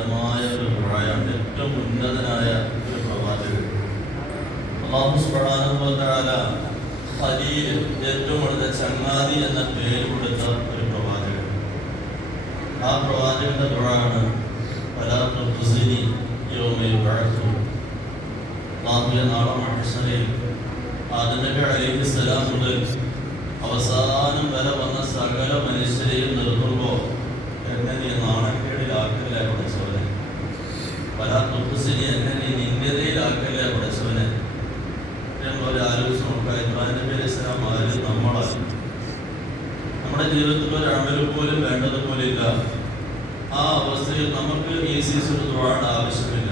ഉന്നതമായ ഒരു പ്രായം, ഏറ്റവും ഉന്നതനായ ഒരു പ്രവാചകൻ. അല്ലാഹു സുബ്ഹാനഹു വ തആല ഖലീൽ, ഏറ്റവും അടുത്ത ചങ്ങാതി എന്ന പേര് കൊടുത്ത ഒരു പ്രവാചകൻ. ആ പ്രവാചകന്റെ ദുആണ് വലാ തുഖ്സിനി യൗമ യുബ്അസൂൻ. നാളെ മഹ്ശറിൽ ആദം നബി അലൈഹിസ്സലാം മുതൽ അവസാനം വരെ വന്ന സകല മനുഷ്യരെയും നിർത്തുമ്പോൾ എന്നെ നീ നാണക്കേടിലാക്കല്ലേ പഠിച്ചവനെ, പല തുപ്പസിനെ എന്നെ നീ നിന്ദതയിലാക്കല്ലേ പഠിച്ചവനെ. ഒരു ആലോചിച്ച് നോക്കാം. ഇബ്രാഹിം നബി അലൈഹി സ്വലാം ആരും നമ്മളാണ്. നമ്മുടെ ജീവിതത്തിൽ ഒരു അമല് പോലും വേണ്ടതുപോലെ ഇല്ല. ആ അവസ്ഥയിൽ നമുക്ക് ഒരു ദുആയുടെ ആവശ്യമില്ല.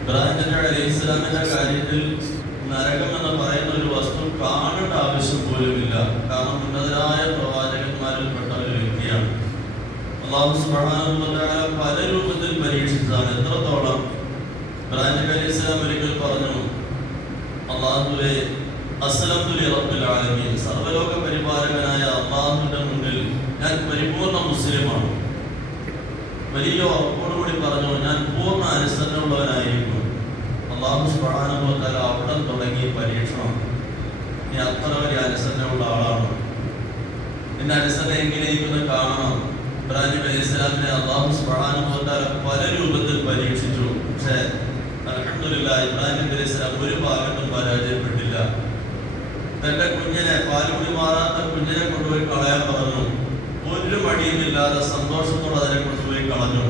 ഇബ്രാഹിം നബി അലൈഹി സ്വലാമിന്റെ കാര്യത്തിൽ നരകം എന്ന് പറയുന്ന ഒരു വസ്തു കാണേണ്ട ആവശ്യം പോലുമില്ല. കാരണം ഉന്നതരായ പ്രവാചകന്മാരിൽ പെട്ട ഒരു വ്യക്തിയാണ്. അല്ലാഹു സുബ്ഹാനഹു വ തആല പല രൂപത്തിൽ പരീക്ഷിച്ചതാണ്. എത്രത്തോളം ഇബ്രാഹിം നബി അലൈഹി സ്വലാം ഒരിക്കൽ പറഞ്ഞു, അല്ലാഹുവേ അസ്ലംതു ലിറബ്ബിൽ ആലമീൻ, സർവ്വലോക പരിപാലകനായ അല്ലാഹുവിന്റെ മുന്നിൽ ഞാൻ പരിപൂർണ്ണ മുസ്ലിമാണ്. വലിയ ഉറപ്പോടുകൂടി പറഞ്ഞു, ഞാൻ പൂർണ്ണ അനുസരണമുള്ളവനായിരിക്കും. അല്ലാഹു സുബ്ഹാനഹു വ തആല അവിടെ തുടങ്ങി പരീക്ഷണം. നീ അത്ര വലിയ അനുസരണമുള്ള ആളാണ്, നിന്റെ അനുസരണ എങ്ങനെയിരിക്കുന്നു കാണണം. ഇബ്രാഹിം നബി അലൈഹി സ്വലാമിനെ അല്ലാഹു സുബ്ഹാനഹു വ തആല പല രൂപത്തിൽ പരീക്ഷിച്ചു. പക്ഷേ അൽഹംദുലില്ലാഹ് ഇബ്രാഹിം നബി അലൈഹി സ്വലാം ഒരു ഭാഗത്തും പരാജയപ്പെട്ടില്ല. തന്റെ കുഞ്ഞിനെ, പാലുകുടി മാറാത്ത കുഞ്ഞിനെ കൊണ്ടുപോയി കളയാൻ പറഞ്ഞു. ഒരു മടിയുമില്ലാതെ സന്തോഷത്തോടെ അതിനെ കൊണ്ടുപോയി കളഞ്ഞു.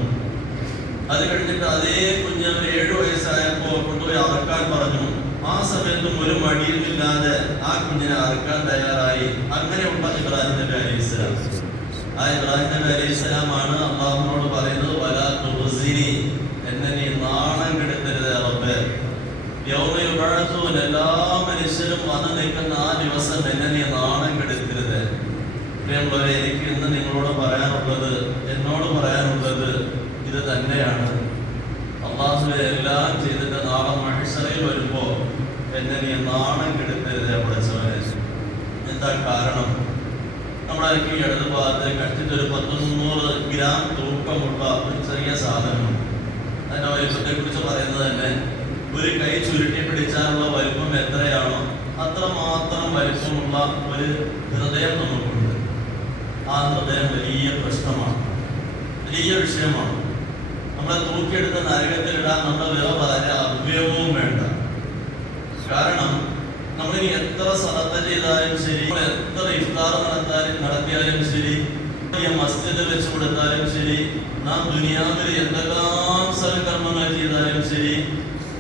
അത് കഴിഞ്ഞിട്ട് അതേ കുഞ്ഞ് 7 വയസ്സായപ്പോൾ കൊണ്ടുപോയി അറക്കാൻ പറഞ്ഞു. ആ സമയത്തും ഒരു മടിയുമില്ലാതെ ആ കുഞ്ഞിനെ അറക്കാൻ തയ്യാറായി. അങ്ങനെയുള്ള ഇബ്രാഹിം നബി അലൈഹി സ്വലാം. ആ ഇബ്രാഹിം നബി അലൈഹി സ്വലാമാണ് അല്ലാഹുവിനോട് പറയുന്നത്, വലാ തുഖ്സിനി, എന്നെ നീ നാണം കെടുത്തരുത് റബ്ബേ. യൗമ യുബ്അസൂൻ, എല്ലാ മനുഷ്യരും വന്നു നിൽക്കുന്ന ആ ദിവസം എന്നെ നീ നാണം കെടുത്തരുത്. പ്രിയമുള്ളവരെ, എനിക്ക് ഇന്ന് നിങ്ങളോട് പറയാനുള്ളത്, എന്നോട് പറയാനുള്ളത് ഇത് തന്നെയാണ്. അല്ലാഹുവേ, എല്ലാം ചെയ്തിട്ട് നാളെ മഹ്ശറിൽ വരുമ്പോൾ എന്നെ നീ നാണം കെടുത്തരുത് പഠിച്ചവനെ. എന്താ കാരണം? നമ്മുടെ ഈ ഇടത് ഭാഗത്ത് കഷ്ടിച്ചൊരു 100-300 ഗ്രാം തൂക്കമുള്ള ഒരു ചെറിയ സാധനം. അതിൻ്റെ വലിപ്പത്തെ കുറിച്ച് പറയുന്നത് തന്നെ, ഒരു കൈ ചുരുട്ടി പിടിച്ചാലുള്ള വലിപ്പം എത്രയാണോ അത്രമാത്രം വലിപ്പമുള്ള ഒരു ഹൃദയം നമുക്കുണ്ട്. ആ ഹൃദയം വലിയ പ്രശ്നമാണ്, വലിയ വിഷയമാണ്. നമ്മളെ തൂക്കിയെടുത്ത് നരകത്തിലിടാൻ നമ്മുടെ വേറെ വളരെ അവ്യവവും വേണ്ട. കാരണം നമ്മളിനി എത്ര സദഖ ചെയ്താലും ശരി, എത്ര ഇഫ്താർ നടത്തിയാലും ശരി, മസ്ജിദ് വെച്ച് കൊടുത്താലും ശരി, നാം ദുനിയാവിൽ എന്തെല്ലാം സൽക്കർമ്മങ്ങൾ ചെയ്താലും ശരി,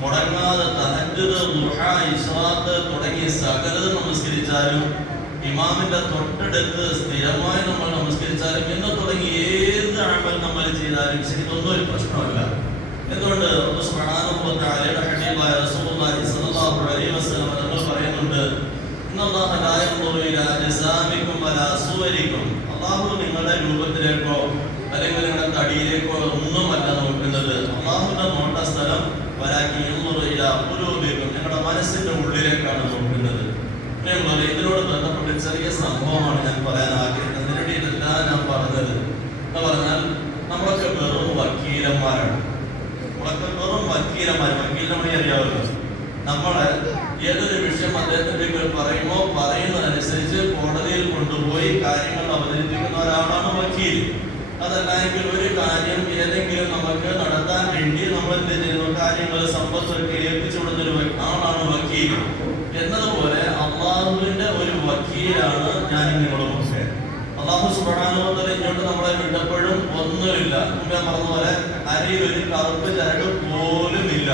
മുടങ്ങാതെ തഹജ്ജുദ്, ദുഹാ, ഇശ്റാഖ് തുടങ്ങിയ സകലതും നമസ്കരിച്ചാലും, ഇമാമിന്റെ തൊട്ടടുത്ത് സ്ഥിരമായി നമ്മൾ നമസ്കരിച്ചാലും, എന്ന് തുടങ്ങി ഏത് അമൽ നമ്മൾ ചെയ്താലും ശരി, ഇതൊന്നും ഒരു പ്രശ്നമല്ല. എന്തുകൊണ്ട്? അല്ലാഹു സുബ്ഹാനഹു വ തആലയുടെ ഹബീബായ റസൂലുള്ളാഹി സ്വല്ലല്ലാഹു അലൈഹി വസല്ലം തങ്ങൾ പറയുന്നുണ്ട്, ഇന്നല്ലാഹ ലാ യൻദുറു ഇലാ അജ്സാമികും വലാ സുവരികും. അല്ലാഹു നിങ്ങളുടെ രൂപത്തിലേക്കോ അല്ലെങ്കിൽ നിങ്ങളുടെ തടിയിലേക്കോ ഒന്നുമല്ല നോക്കുന്നത്. അല്ലാഹുവിന്റെ നോട്ട സ്ഥലം വലാകിൻ യൻദുറു ഇലാ ഖുലൂബികും, നിങ്ങളുടെ മനസ്സിന്റെ ഉള്ളിലേക്കാണ് നോക്കുന്നത്. ഇതിനോട് ബന്ധപ്പെട്ട ചെറിയ സംഭവമാണ് ഞാൻ പറയാൻ ആഗ്രഹിക്കുന്നത്. ഇതിനിടയിലല്ല ഞാൻ പറഞ്ഞത്. എന്ന് പറഞ്ഞാൽ നമ്മളൊക്കെ വെറും വക്കീലന്മാരാണ്. നമ്മളൊക്കെ വെറും വക്കീലന്മാർ. വക്കീലിനെ പണി അറിയാമല്ലോ. നമ്മളെ ഏതൊരു വിഷയം അദ്ദേഹത്തിന്റെ പറയുമ്പോൾ പറയുന്നതനുസരിച്ച് കോടതിയിൽ കൊണ്ടുപോയി കാര്യങ്ങൾ അവതരിപ്പിക്കുന്ന ഒരാളാണ് വക്കീൽ. അതല്ലെങ്കിൽ ഒരു കാര്യം ഏതെങ്കിലും നമുക്ക് നടത്താൻ വേണ്ടി നമ്മൾ എന്ത് ചെയ്യുന്നു, കാര്യങ്ങൾ സമ്പത്തൊക്കെ ഏൽപ്പിച്ചു കൊടുത്തൊരു ആളാണ് വക്കീൽ. എന്നതുപോലെ അള്ളാഹുവിന്റെ ഒരു വക്കീലാണ് ഞാൻ നിങ്ങളുടെ മുമ്പേ. അല്ലാഹു സുബ്ഹാനഹു വ തആല ഇങ്ങോട്ട് നമ്മളെ വിട്ടപ്പോഴും ഒന്നുമില്ല. മുമ്പേ പറഞ്ഞതുപോലെ അരയിൽ ഒരു കറുപ്പ് ചരട് പോലും ഇല്ല.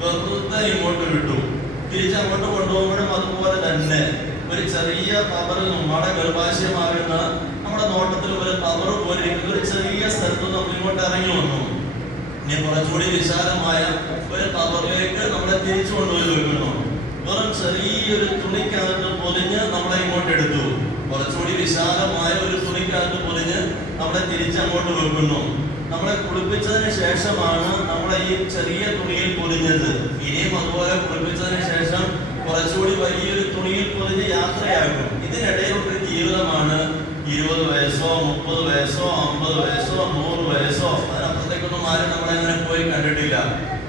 വെറുതെ ഇങ്ങോട്ട് വിട്ടു. തിരിച്ചങ്ങോട്ട് കൊണ്ടുപോകുമ്പോഴും അതുപോലെ തന്നെ ഒരു ചെറിയ കബറിൽ നമ്മുടെ ഗർഭാശയമാകുന്ന നമ്മുടെ നോട്ടത്തിൽ ഒരു കബറ് പോലെ ഇരിക്കുന്ന ഒരു ചെറിയ സ്ഥലത്ത് നമ്മൾ ഇങ്ങോട്ട് ഇറങ്ങി വന്നു. ഇനി കുറച്ചുകൂടി വിശാലമായ ഒരു കബറിലേക്ക് നമ്മളെ തിരിച്ചു കൊണ്ടുപോയി വെക്കുന്നു. വെറും ചെറിയൊരു തുണിക്കകത്ത് പൊതിഞ്ഞ് നമ്മളെ ഇങ്ങോട്ട് എടുത്തു. കുറച്ചുകൂടി വിശാലമായ ഒരു തുണിക്കകത്ത് പൊതിഞ്ഞ് നമ്മളെ തിരിച്ചങ്ങോട്ട് വെക്കുന്നു. നമ്മളെ കുളിപ്പിച്ചതിന് ശേഷമാണ് നമ്മളെ ഈ ചെറിയ തുണിയിൽ പൊതിഞ്ഞത്. ഇനിയും അതുപോലെ കുളിപ്പിച്ചതിന് ശേഷം കുറച്ചുകൂടി വലിയൊരു തുണിയിൽ പൊതിഞ്ഞ് യാത്രയാക്കും. ഇതിനിടയിലുള്ള ജീവിതമാണ് 20 വയസ്സോ 30 വയസ്സോ 50 വയസ്സോ 100 വയസ്സോ അതിനപ്പുറത്തേക്കൊന്നും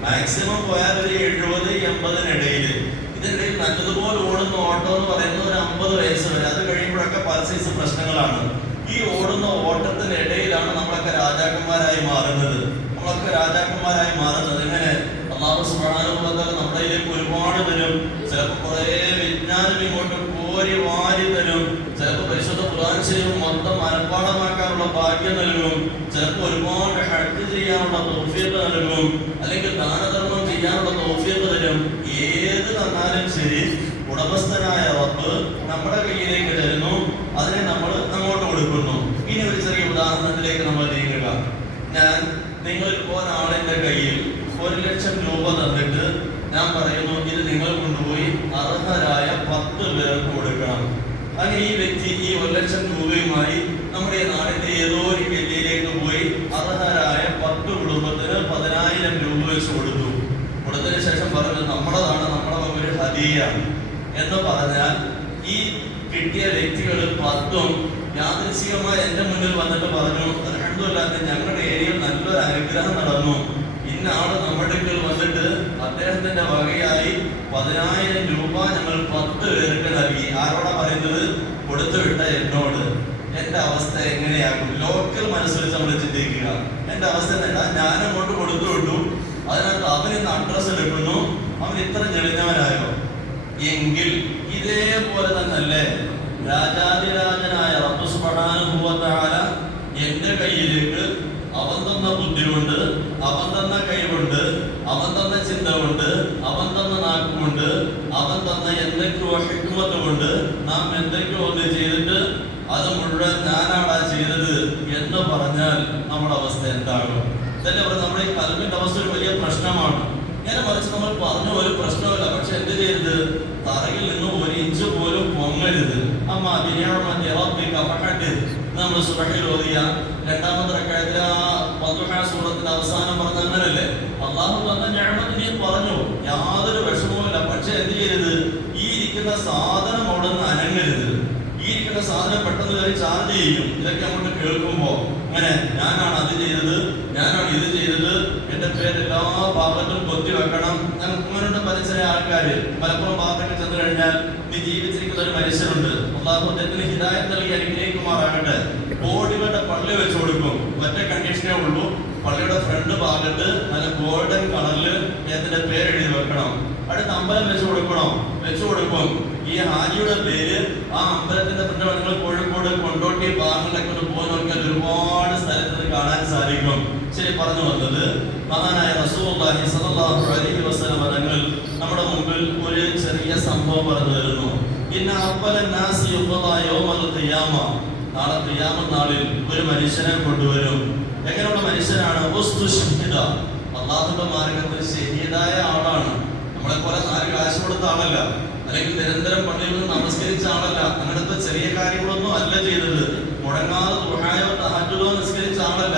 മാക്സിമം പോയാൽ ഒരു 70-80 ഇതിനിടയിൽ നല്ലതുപോലെ ഓടുന്ന ഓട്ടം എന്ന് പറയുന്നത് ഒരു 50 വയസ്സ് വരെ. അത് കഴിയുമ്പോഴൊക്കെ പല സൈസ് പ്രശ്നങ്ങളാണ്. ഈ ഓടുന്ന ഓട്ടത്തിനിടയിലാണ് നമ്മളൊക്കെ രാജാക്കന്മാരായി മാറുന്നത്. എങ്ങനെ? അല്ലാഹു സുബ്ഹാനഹു വ തആല നമ്മുടെ ഇതിലേക്ക് ഒരുപാട് തരും. ചിലപ്പോൾ കുറേ വിജ്ഞാനം ഇങ്ങോട്ട് കോരി വാരി തരും. ചിലപ്പോൾ പരിശുദ്ധ ഖുർആൻ ശരീഫ് മൊത്തം മനഃപ്പാഠമാക്കാനുള്ള ഭാഗ്യം നൽകും. ചിലപ്പോൾ ഒരുപാട് ഹജ്ജ് ചെയ്യാനുള്ള തൗഫീഖ് നൽകും. അല്ലെങ്കിൽ ദാനധർമ്മം ചെയ്യാനുള്ള തൗഫീഖ് തരും. ഏത് തന്നാലും ശരി, ഉടമസ്ഥനായ റബ്ബ് നമ്മുടെ കയ്യിലേക്ക് തരുന്നു. അതിനെ നമ്മൾ അങ്ങോട്ട് കൊടുക്കുന്നു. ഇനി ഒരു ചെറിയ ഉദാഹരണത്തിലേക്ക് നമ്മൾ നീങ്ങുക. നിങ്ങളിൽ ഒരാളിന്റെ കയ്യിൽ 1 ലക്ഷം രൂപ തന്നിട്ട് ഞാൻ പറയുന്നു, ഇത് നിങ്ങൾ കൊണ്ടുപോയി അർഹരായ 10 പേർക്ക് കൊടുക്കണം. അങ്ങനെ ഈ വ്യക്തി ഈ 1 ലക്ഷം രൂപയുമായി നമ്മുടെ നാടിന്റെ ഏതോ ഒരു ജില്ലയിലേക്ക് പോയി അർഹരായ 10 കുടുംബത്തിന് 10,000 രൂപ വെച്ച് കൊടുത്തതിന് ശേഷം പറഞ്ഞു, നമ്മളതാണ്, നമ്മുടെ ഒരു ഹദിയാണ് എന്ന് പറഞ്ഞാൽ ഈ കിട്ടിയ വ്യക്തികൾ 10ഉം യാദൃശ്ചികമായി എന്റെ മുന്നിൽ വന്നിട്ട് പറഞ്ഞു, അൽഹംദുലില്ലാഹ് ഞങ്ങളുടെ ഏരിയയിൽ നല്ലൊരു അനുഗ്രഹം നടന്നു. ഇന്ന ആള് നമ്മുടെ അടുക്കൽ വന്നിട്ട് അദ്ദേഹത്തിന്റെ വകയായി 10,000 രൂപ ഞങ്ങൾ 10 പേർക്ക് നൽകി. ആരോടാ പറയുന്നത്? കൊടുത്തുവിട്ട എന്നോട്. എന്റെ അവസ്ഥ എങ്ങനെയാകും? ലോക്കൽ മനസ്സൊരു നമ്മൾ ചിന്തിക്കുക. എന്റെ അവസ്ഥ എന്താ? ഞാൻ അങ്ങോട്ട് കൊടുത്തു വിട്ടു. അതിനകത്ത് അവൻ ഇന്ന് അഡ്രസ് എടുക്കുന്നു. അവൻ ഇത്ര ഞെളിഞ്ഞവനായോ? എങ്കിൽ ഇതേപോലെ തന്നല്ലേ രാജാതിരാജനായ റബ്ബ് സുബ്ഹാനഹു വ തആല എന്റെ കയ്യിലേക്ക് അവൻ തന്ന ബുദ്ധി കൊണ്ട്, അവൻ തന്ന കൈ കൊണ്ട്, അവൻ തന്ന ചിന്ത കൊണ്ട്, അവൻ തന്ന നാക്കുകൊണ്ട്, അവൻ തന്ന എന്തൊക്കെയോ ഹിക്മത്ത് കൊണ്ട് നാം എന്തൊക്കെയോ ഒന്ന് ചെയ്തിട്ട് അത് മുഴുവൻ ഞാനാടാ ചെയ്തത് എന്ന് പറഞ്ഞാൽ നമ്മുടെ അവസ്ഥ എന്താകും? ഇതല്ലേ പറഞ്ഞ നമ്മുടെ ഈ കൽബിന്റെ അവസ്ഥ ഒരു വലിയ പ്രശ്നമാണ്. ഇങ്ങനെ മറിച്ച് നമ്മൾ പറഞ്ഞ ഒരു പ്രശ്നമല്ല. പക്ഷെ എന്ത് ചെയ്യരുത്? തറയിൽ നിന്ന് 1 ഇഞ്ച് പോലും പൊങ്ങരുത്. നമ്മൾ സുബ്ഹിൽ ഓതിയ 2ാമത്തെ റക്അത്തിൽ ഫത്ഹ സൂറത്തിന്റെ അവസാനം പറഞ്ഞ അങ്ങനല്ലേ, അല്ലാഹു തന്ന നിഅമത്ത് നീ പറഞ്ഞു, യാതൊരു വിഷമവുമില്ല. പക്ഷെ എന്ത് ചെയ്യരുത്? ഈ ഇരിക്കുന്ന സാധനം അവിടെ നിന്ന് അനങ്ങരുത്. ഈ ഇരിക്കുന്ന സാധനം പെട്ടെന്ന് കയറി ചാർജ് ചെയ്യും. ഇതൊക്കെ അങ്ങോട്ട് കേൾക്കുമ്പോ അങ്ങനെ ഞാനാണ് അത് ചെയ്തത്, ഞാനാണ് ഇത് ചെയ്തത്, എന്റെ പേര് എല്ലാ ഭാഗത്തും കൊത്തി വെക്കണം. ഞാൻ അങ്ങനെയുള്ള പരിസര ആൾക്കാര് മലപ്പുറം ഭാഗത്തൊക്കെ ചെന്ന് കഴിഞ്ഞാൽ നീ ജീവിച്ചിരിക്കുന്ന ഒരു മനുഷ്യരുണ്ട്, അല്ലാഹു അദ്ദേഹത്തിന് ഹിദായത്ത് നൽകി അനുഗ്രഹിക്കുമാറാകട്ടെ. കോടികളുടെ പള്ളി വെച്ച് കൊടുക്കും. ഒറ്റ കണ്ടീഷനേ ഉള്ളൂ, പള്ളിയുടെ ഫ്രണ്ട് ഭാഗത്ത് നല്ല ഗോൾഡൻ കളറിൽ അദ്ദേഹത്തിന്റെ പേര് എഴുതി വെക്കണം. അടുത്ത അമ്പലം വെച്ച് കൊടുക്കും. ഈ ഹാജിയുടെ പേര് ആ അമ്പലത്തിന്റെ ഫ്രണ്ട്. നിങ്ങൾ കോഴിക്കോട് കൊണ്ടോട്ടി ഭാഗങ്ങളിലൊക്കെ ഒന്ന് പോയി നോക്കിയാൽ ഒരുപാട് സ്ഥലത്ത് കാണാൻ സാധിക്കും. ശരി, പറഞ്ഞു വന്നത് മഹാനായ റസൂലുള്ളാഹി സ്വല്ലല്ലാഹു അലൈഹി വസല്ലം തങ്ങൾ നമ്മുടെ മുമ്പിൽ ഒരു ചെറിയ സംഭവം പറഞ്ഞു തരുന്നു. ഇന്ന അവ്വലൻ നാസി യുഖ്ദാ യൗമൽ ഖിയാമ, നാളെ ഖിയാമത്ത് നാളിൽ ഒരു മനുഷ്യനെ കൊണ്ടുവരും. എങ്ങനെയുള്ള മനുഷ്യനാണ്? അല്ലാഹുവിന്റെ മാർഗ്ഗത്തിൽ ശഹീദായ ആളാണ്. നമ്മളെ പോലെ 4 കാശ് കൊടുത്ത ആളല്ല, അല്ലെങ്കിൽ നിരന്തരം പള്ളിയിൽ നിന്ന് നമസ്കരിച്ച ആളല്ല. അങ്ങനത്തെ ചെറിയ കാര്യങ്ങളൊന്നും അല്ല ചെയ്തത്. മുടങ്ങാതെ ദുആയോ തഹജ്ജുദോ നിസ്കരിച്ച ആളല്ല.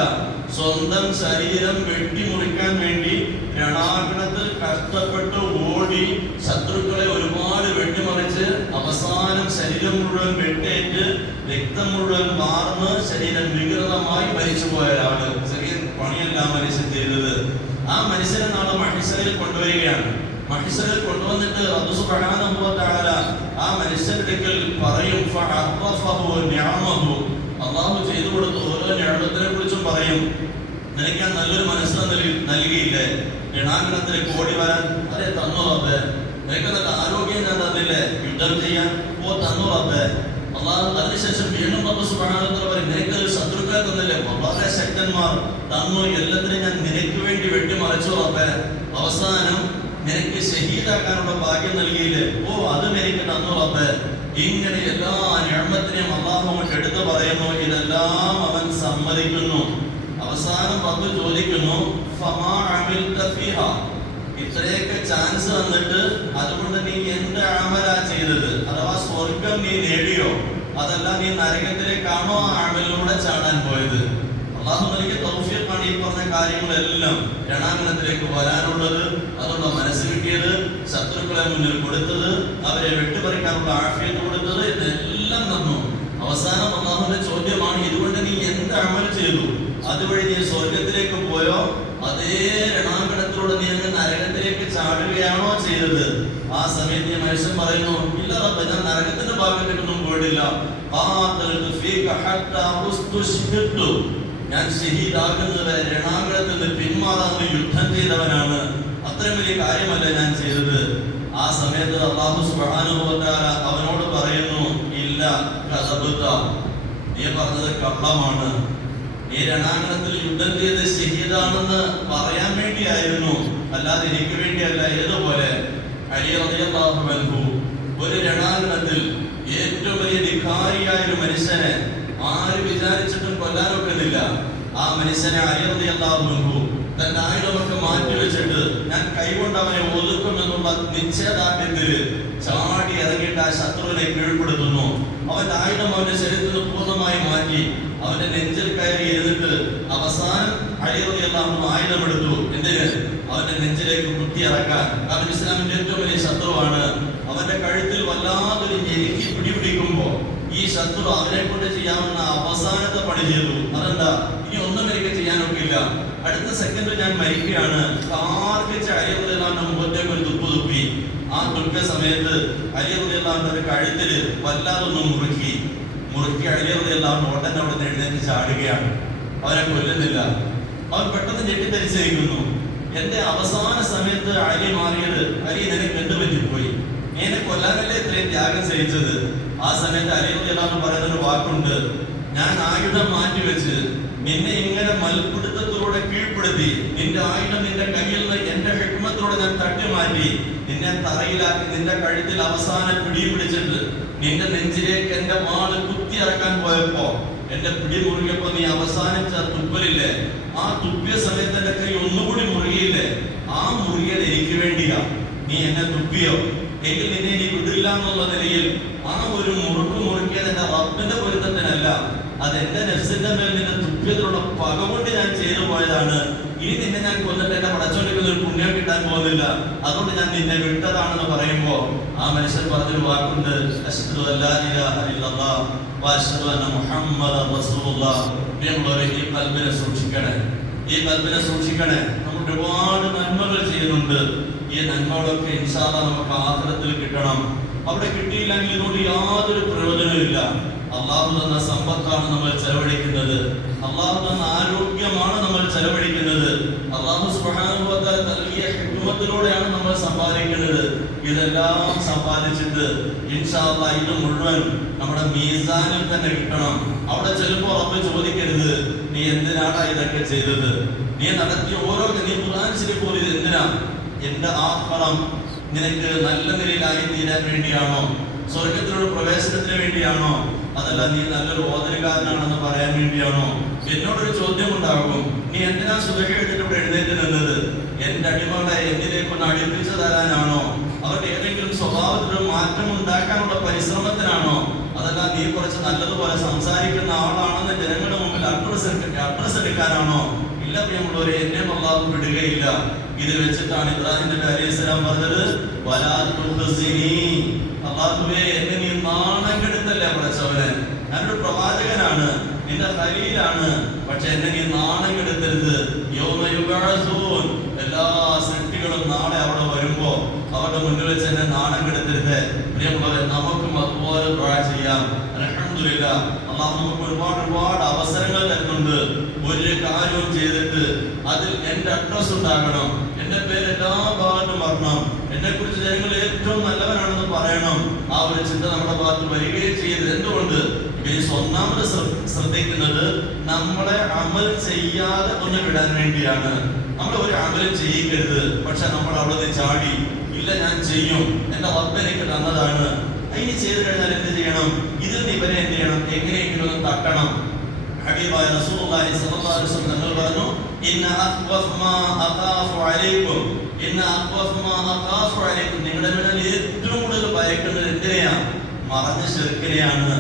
സ്വന്തം ശരീരം വെട്ടിമുറിക്കാൻ വേണ്ടി രണാങ്കണത്തിൽ കഷ്ടപ്പെട്ട് ഓടി ശത്രുക്കളെ ഒരുപാട് വെട്ടിമറിച്ച് അവസാനം ശരീരം മുഴുവൻ വെട്ടേറ്റ് രക്തം മുഴുവൻ മാർന്ന് ശരീരം വികൃതമായി മരിച്ചുപോയ ഒരാള്. ചെറിയ പണിയല്ല മനുഷ്യൻ ചെയ്തത്. ആ മനുഷ്യനെ നാളെ മഹിശറിൽ കൊണ്ടുവരികയാണ്. മഹിശറിൽ കൊണ്ടുവന്നിട്ട് റബ്ബ് സുബ്ഹാനഹു വ തആല ആ മനുഷ്യന്റെ അടുക്കൽ പറയും, ഫഅറഫഹു നിഅമഹു, അല്ലാഹു ചെയ്തു കൊടുത്ത ഓരോ നിഅമത്തിനെ കുറിച്ചും പറയും. നിനക്ക് ഞാൻ നല്ലൊരു മനസ്സ് നൽകിയില്ലേ രണാങ്കണത്തിലേക്ക് ഓടി വരാൻ? അതെ, തന്നു റബ്ബേ. നിനക്ക് നല്ല ആരോഗ്യം ഞാൻ തന്നില്ലേ യുദ്ധം ചെയ്യാൻ? തന്നു റബ്ബേ. അല്ലാഹു അതിനുശേഷം വീണ്ടും റബ്ബ് സുബ്ഹാനഹു വ തആല പറയും, നിനക്കൊരു ശത്രുക്കളെ തന്നില്ലേ? വളരെ ശക്തന്മാർ തന്നു. എല്ലാത്തിനും ഞാൻ നിനക്ക് വേണ്ടി വെട്ടിമറിച്ചു റബ്ബേ. അവസാനം നിനക്ക് ഷഹീദാക്കാനുള്ള ഭാഗ്യം നൽകിയില്ലേ? അതും എനിക്ക് തന്നു റബ്ബേ. ഇങ്ങനെ എല്ലാ നിഅമത്തിനെയും അല്ലാഹു നമുക്ക് എടുത്തു പറയുന്നു. ഇതെല്ലാം അവൻ സമ്മതിക്കുന്നു. അവസാനം റബ്ബ് ചോദിക്കുന്നു, ഫമാ അമിൽത ഫീഹാ, ഇത്രയൊക്കെ ചാൻസ് തന്നിട്ട് അതുകൊണ്ട് നീ എന്ത് അമലാ ചെയ്തത്? അഥവാ സ്വർഗം നീ നേടിയോ, അതല്ല നീ നരകത്തിലേക്കാണോ ആ അമലിലൂടെ ചാടാൻ പോയത്? അല്ലാഹു നൽകിയ തൗഫീഖാണ് ഈ പറഞ്ഞ കാര്യങ്ങളെല്ലാം. രണാങ്കണത്തിലേക്ക് വരാനുള്ളത്, അതുള്ള മനസ്സ് കിട്ടിയത്, ശത്രുക്കളെ മുന്നിൽ കൊടുത്തത്, അവരെ വെട്ടിപ്പറിക്കാനുള്ള ആഫിയത്ത് കൊടുത്തത്, ഇതെല്ലാം തന്നു. അവസാനം അല്ലാഹുവിന്റെ ചോദ്യമാണ്, ഇതുകൊണ്ട് നീ എന്ത് അമൽ ചെയ്തു? അതുവഴി നീ സ്വർഗത്തിലേക്ക് പോയോ, അതേ രണാങ്കണത്തിലൂടെ നീ അങ്ങ് മനുഷ്യൻ പറയുന്നു, ഇല്ല റബ്ബേ, ഞാൻ നരകത്തിന്റെ ഭാഗത്തേക്കൊന്നും പോയിട്ടില്ല. ഞാൻ ഷഹീദാകുന്നത് വരെ രണാങ്കണത്തിൽ നിന്ന് പിന്മാറാൻ യുദ്ധം ചെയ്തവനാണ്. അത്രയും വലിയ കാര്യമല്ല ഞാൻ ചെയ്തത്. ആ സമയത്ത് അല്ലാഹു സുബ്ഹാനഹു വ തആല അവനോട് പറയുന്നു, ഇല്ല കസബത, നീ പറഞ്ഞത് കള്ളമാണ്. നീ രണാങ്കണത്തിൽ യുദ്ധം ചെയ്ത് ഷഹീദാണെന്ന് പറയാൻ വേണ്ടിയായിരുന്നു, അല്ലാതെ എനിക്ക് വേണ്ടിയല്ല. ഏതുപോലെ അലി റളിയല്ലാഹു അൻഹു ഒരു രണാങ്കണത്തിൽ ഏറ്റവും വലിയ ധിക്കാരിയായ ഒരു മനുഷ്യനെ ആര് വിചാരിച്ചിട്ടും കൊല്ലാനൊക്കുന്നില്ല. ആ മനുഷ്യനെ അലി റളിയല്ലാഹു അൻഹു തന്റെ ആയുധമൊക്കെ മാറ്റി വെച്ചിട്ട് ഞാൻ കൈകൊണ്ട് അവനെ ഒതുക്കുമെന്നുള്ള നിശ്ചയദാർഢ്യത്തിൽ ചാടി ഇറങ്ങിയിട്ട് ആ ശത്രുവിനെ കീഴ്പ്പെടുത്തുന്നു. അവന്റെ ആയുധം അവന്റെ ശരീരത്തിൽ പൂർണ്ണമായി മാറ്റി അവന്റെ നെഞ്ചിൽ കയറി ഇരുന്നിട്ട് അവസാനം അലി റളിയല്ലാഹു അൻഹു ആയുധമെടുത്തു. എന്തിന്? അവന്റെ നെഞ്ചിലേക്ക് കുത്തി ഇറക്കാൻ. കാരണം ഇസ്ലാമിന്റെ ഏറ്റവും വലിയ ശത്രുവാണ്. അവന്റെ കഴുത്തിൽ വല്ലാതൊരു ഞെരുക്കി പിടിപിടിക്കുമ്പോ ഈ ശത്രു അവനെ കൊണ്ട് ചെയ്യാവുന്ന അവസാനത്തെ പണി ചെയ്തു. അതെന്താ? ഇനി ഒന്നും എനിക്ക് ചെയ്യാനൊക്കില്ല, അടുത്ത സെക്കൻഡ് ഞാൻ മരിക്കുകയാണ്. കാർക്കിച്ച് അലി റളിയല്ലാഹു അൻഹു മുഖത്തേക്ക് ഒരു തുപ്പ് തുപ്പി. ആ തുപ്പിയ സമയത്ത് അലി റളിയല്ലാഹു അൻഹുവിന്റെ കഴുത്തിൽ വല്ലാതൊന്നും മുറുക്കി അലി റളിയല്ലാഹു അൻഹു ഓട്ടന്റെ അവിടെ നിന്ന് എഴുന്നേറ്റ് ചാടുകയാണ്. അവനെ കൊല്ലുന്നില്ല. അവൻ പെട്ടെന്ന് ഞെട്ടിത്തരിച്ചിരിക്കുന്നു. എന്റെ അവസാന സമയത്ത് അലി മാറിയത്, അലി നിനക്ക് എന്ത് പറ്റിപ്പോയി? എന്നെ കൊല്ലാനല്ലേ ഇത്രയും ത്യാഗം സഹിച്ചത്? ആ സമയത്ത് അലി റളിയല്ലാഹു അൻഹു പറയുന്നൊരു വാക്കുണ്ട്, ഞാൻ ആയുധം മാറ്റിവെച്ച് നിന്നെ ഇങ്ങനെ മൽപിടുത്തത്തിലൂടെ കീഴ്പ്പെടുത്തി, നിന്റെ ആയുധം നിന്റെ കയ്യിൽ നിന്ന് എന്റെ ഹിക്മത്തിലൂടെ ഞാൻ തട്ടി മാറ്റി, നിന്നെ തറയിലാക്കി നിന്റെ കഴുത്തിൽ അവസാനം പിടിച്ചിട്ട് നിന്റെ നെഞ്ചിലേക്ക് എന്റെ വാള് കുത്തി ഇറക്കാൻ പോയപ്പോ എന്റെ പിടി മുറുകിയപ്പോ നീ അവസാനിച്ച തുപ്പലില്ലേ, ആ തുപ്പിയ സമയത്ത് എന്റെ കൈ ഒന്നുകൂടി മുറുകിയില്ലേ, ആ മുറിയത് എനിക്ക് വേണ്ടിയാ. നീ എന്നെ തുപ്പിയോ എങ്കിൽ നിന്നെ നീ വിടില്ല എന്നുള്ള നിലയിൽ ആ ഒരു മുറുക്കിയത് എന്റെ റബ്ബിന്റെ പൊരുത്തത്തിനല്ല, അത് എന്റെ നഫ്സിന്റെ മേൽ നിന്നെ തുപ്പിയതിലുള്ള പക കൊണ്ട് ഞാൻ ചെയ്തു പോയതാണ്. ഇനി നിന്നെ ഞാൻ കൊന്നിട്ട് എന്നെ പടച്ചോണ്ടിരിക്കുന്ന ഒരു പുണ്യം കിട്ടാൻ പോകുന്നില്ല, അതുകൊണ്ട് ഞാൻ നിന്നെ വിട്ടതാണെന്ന് പറയുമ്പോ ആ മനുഷ്യൻ പറഞ്ഞൊരു വാക്കുണ്ട്, അശ്ഹദു അല്ലാ ഇലാഹ ഇല്ലല്ലാഹ് വ അശ്ഹദു അന്ന മുഹമ്മദൻ റസൂലുള്ളാഹ്. ഈ ഖൽബിനെ സൂക്ഷിക്കണേ, ഈ ഖൽബിനെ സൂക്ഷിക്കണേ. നമ്മൾ ഒരുപാട് നന്മകൾ ചെയ്യുന്നുണ്ട്. ഈ നന്മകളൊക്കെ ഇൻഷാ അല്ലാഹ് നമുക്ക് ആഖിറത്തിൽ കിട്ടണം. അവിടെ കിട്ടിയില്ലെങ്കിൽ ഇതുകൊണ്ട് യാതൊരു പ്രയോജനമില്ല. അള്ളാഹു തന്ന സമ്പത്താണ് നമ്മൾ ചെലവഴിക്കുന്നത്, അള്ളാഹു തന്ന ആരോഗ്യമാണ് നമ്മൾ ചെലവഴിക്കുന്നത്, അള്ളാഹു സുബ്ഹാനഹു വ തആല നൽകിയ ഹിക്മത്തിലൂടെയാണ് നമ്മൾ സമ്പാദിക്കുന്നത്. ഇതെല്ലാം സമ്പാദിച്ചിട്ട് ഇൻഷാ അല്ലാഹ് ഇത് മുഴുവൻ നമ്മുടെ മീസാനിൽ തന്നെ കിട്ടണം. അവിടെ ചെല്ലുമ്പോൾ റബ്ബ് ചോദിക്കരുത്, നീ എന്തിനാണ് ഇതൊക്കെ ചെയ്തത്, നീ നടത്തിയ ഓരോ, നീ ഖുർആൻ ശരീഫ് ഓതിയത് എന്തിനാ? എന്റെ ആഖിറം നിനക്ക് നല്ല നിലയിലായി തീരാൻ വേണ്ടിയാണോ? സ്വർഗത്തിലുള്ള പ്രവേശനത്തിന് വേണ്ടിയാണോ? അതല്ല നീ നല്ലൊരു ഓതലുകാരനാണെന്ന് പറയാൻ വേണ്ടിയാണോ? എന്നോടൊരു ചോദ്യം ഉണ്ടാകും, നീ എന്തിനാ സുബഹി എടുത്തിട്ട് ഇവിടെ എഴുന്നേറ്റ് നിന്നത്? എന്റെ അടിമകളെ എന്നിലേക്കൊന്ന് അടുപ്പിച്ചു തരാനാണോ? അവരുടെ ഏതെങ്കിലും സ്വഭാവത്തിലൊരു മാറ്റം ഉണ്ടാക്കാനുള്ള പരിശ്രമത്തിനാണോ? അതല്ല നീ കുറച്ച് നല്ലതുപോലെ സംസാരിക്കുന്ന ആളാണെന്ന് ജനങ്ങളുടെ മുമ്പിൽ അഡ്രസ് എടുക്കാനാണോ? ഇല്ല പ്രിയമുള്ളവരെ, എന്നെ അല്ലാഹു വിടുകയില്ല. ഇത് വെച്ചിട്ടാണ് ഇബ്രാഹിം നബി അലൈഹിസ്സലാം പറഞ്ഞത്, വലാ തുഖ്സിനി, അല്ലാഹുവേ എന്നെ നീ നാണം കെടുത്തല്ലേ പടച്ചവനെ, ഞാനൊരു പ്രവാചകനാണ്, നിന്റെ ഖലീലാണ്, പക്ഷെ എന്നെ നീ നാണം കെടുത്തരുത്. യൗമ യുബഅസൂൻ, എല്ലാ സൃഷ്ടികളും നാളെ അവിടെ വരുമ്പോ അവരുടെ മുന്നിൽ വെച്ച് എന്നെ നാണം കെടുത്തരുത്. പ്രിയമുള്ളവരെ, നമുക്കും അതുപോലെ ദുആ ചെയ്യാം. അൽഹംദുലില്ലാഹ്, അല്ലാഹു നമുക്ക് ഒരുപാട് അവസരങ്ങൾ തരുന്നുണ്ട്. ഒരു കാര്യവും ചെയ്തിട്ട് അതിൽ എന്റെ അഡ്രസ് ഉണ്ടാകണം, എന്റെ പേര് എല്ലാ ഭാഗത്തും വരണം, എന്നെ കുറിച്ച് ജനങ്ങൾ ഏറ്റവും നല്ലവനാണെന്ന് പറയണം. ആ ഒരു ചിന്ത നമ്മുടെ ഭാഗത്ത് വരികയും ചെയ്തത് എന്തുകൊണ്ട്? ഒന്നാമത് ശ്രദ്ധിക്കുന്നത് നമ്മളെ അമൽ ചെയ്യാതെ ഒന്ന് വിടാൻ വേണ്ടിയാണ്. നമ്മൾ ഒരു അമലും ചെയ്യിക്കരുത്, പക്ഷെ നമ്മൾ അവിടെ ചാടി ഇല്ല ഞാൻ ചെയ്യും, എന്റെ റബ്ബ് എനിക്ക് തന്നതാണ്, അതിന് ചെയ്തു കഴിഞ്ഞാൽ എന്ത് ചെയ്യണം? ഇതിൽ നിന്ന് ഇവരെ എന്ത് ചെയ്യണം? എങ്ങനെയെങ്കിലും ഒന്ന് തട്ടണം. ഹബീബായ റസൂലുള്ളാഹി സ്വല്ലല്ലാഹു അലൈഹി വസല്ലം തങ്ങൾ പറഞ്ഞു, ഇന്ന അഖ്വഫ് മാ അഖാഫു അലൈക്കും, ഇന്ന അഖ്വഫ് മാ അഖാഫു അലൈക്കും, നിങ്ങളുടെ മേൽ ഏറ്റവും കൂടുതൽ ഭയക്കുന്നത് എന്തിനെയാ? മറഞ്ഞ ശിർക്കിനെയാണ്.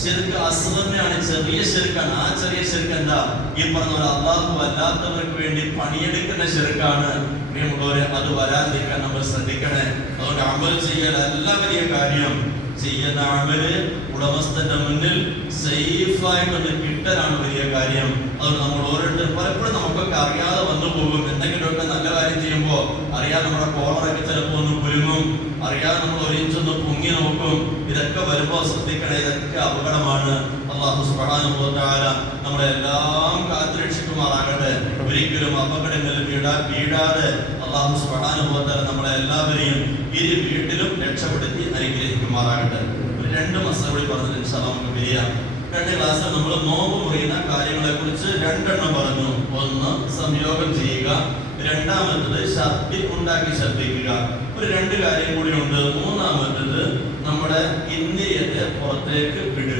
ശിർക്ക് അസ്ഗറിനെയാണ്, ചെറിയ ശിർക്കാണ്. ആ ചെറിയ ശിർക്ക് എന്താ? ഈ പറഞ്ഞ പോലെ അല്ലാഹു അല്ലാത്തവർക്ക് വേണ്ടി പണിയെടുക്കുന്ന ശിർക്കാണ്. പ്രിയമുള്ളവരെ, അത് വരാതിരിക്കാൻ നമ്മൾ ശ്രദ്ധിക്കണേ. അതുകൊണ്ട് അമൽ ചെയ്യൽ എല്ലാ വലിയ കാര്യം, ചെയ്യുന്ന അമല് ഉടമസ്ഥന്റെ മുന്നിൽ സേഫായിട്ടൊന്ന് കിട്ടലാണ് വലിയ കാര്യം. അതുകൊണ്ട് നമ്മൾ ഓരോരുത്തരും പലപ്പോഴും നമുക്കൊക്കെ അറിയാതെ വന്നു പോകും. എന്തെങ്കിലുമൊക്കെ നല്ല കാര്യം ചെയ്യുമ്പോൾ അറിയാതെ നമ്മുടെ കോളറൊക്കെ ചിലപ്പോൾ ഒന്ന് കുലുങ്ങും, അറിയാതെ നമ്മൾ ഒരിഞ്ചൊന്ന് പൊങ്ങി നോക്കും. ഇതൊക്കെ വരുമ്പോൾ ശ്രദ്ധിക്കണേ, ഇതൊക്കെ അപകടമാണ്. അല്ലാഹു സുബ്ഹാനഹു വ തആല നമ്മളെല്ലാം കാത്തുരക്ഷിക്കുമാറാകട്ടെ. ഒരിക്കലും അപകടങ്ങളിൽ വീഴാതെ അല്ലാഹു സുബ്ഹാനഹു വ തആല നമ്മളെ എല്ലാവരെയും ഇരു വീട്ടിലും രക്ഷപ്പെടുത്തി അനുഗ്രഹിക്കുമാറാകട്ടെ. ഒരു 2 മസലകൾ പറഞ്ഞത് ഇൻഷാ അല്ലാഹ് നമുക്ക് പിരിയാം. 2 ക്ലാസ്സിൽ നമ്മൾ നോമ്പ് മുറിയുന്ന കാര്യങ്ങളെ കുറിച്ച് 2 എണ്ണം പറഞ്ഞു. ഒന്ന് സംയോഗം ചെയ്യുക, രണ്ടാമത്തത് ഛർദി ഉണ്ടാക്കി ഛർദിക്കുക. ഒരു 2 കാര്യം കൂടി ഉണ്ട്. മൂന്നാമത്തത് നമ്മുടെ ഇന്ദ്രിയത്തെ പുറത്തേക്ക് വിടുക.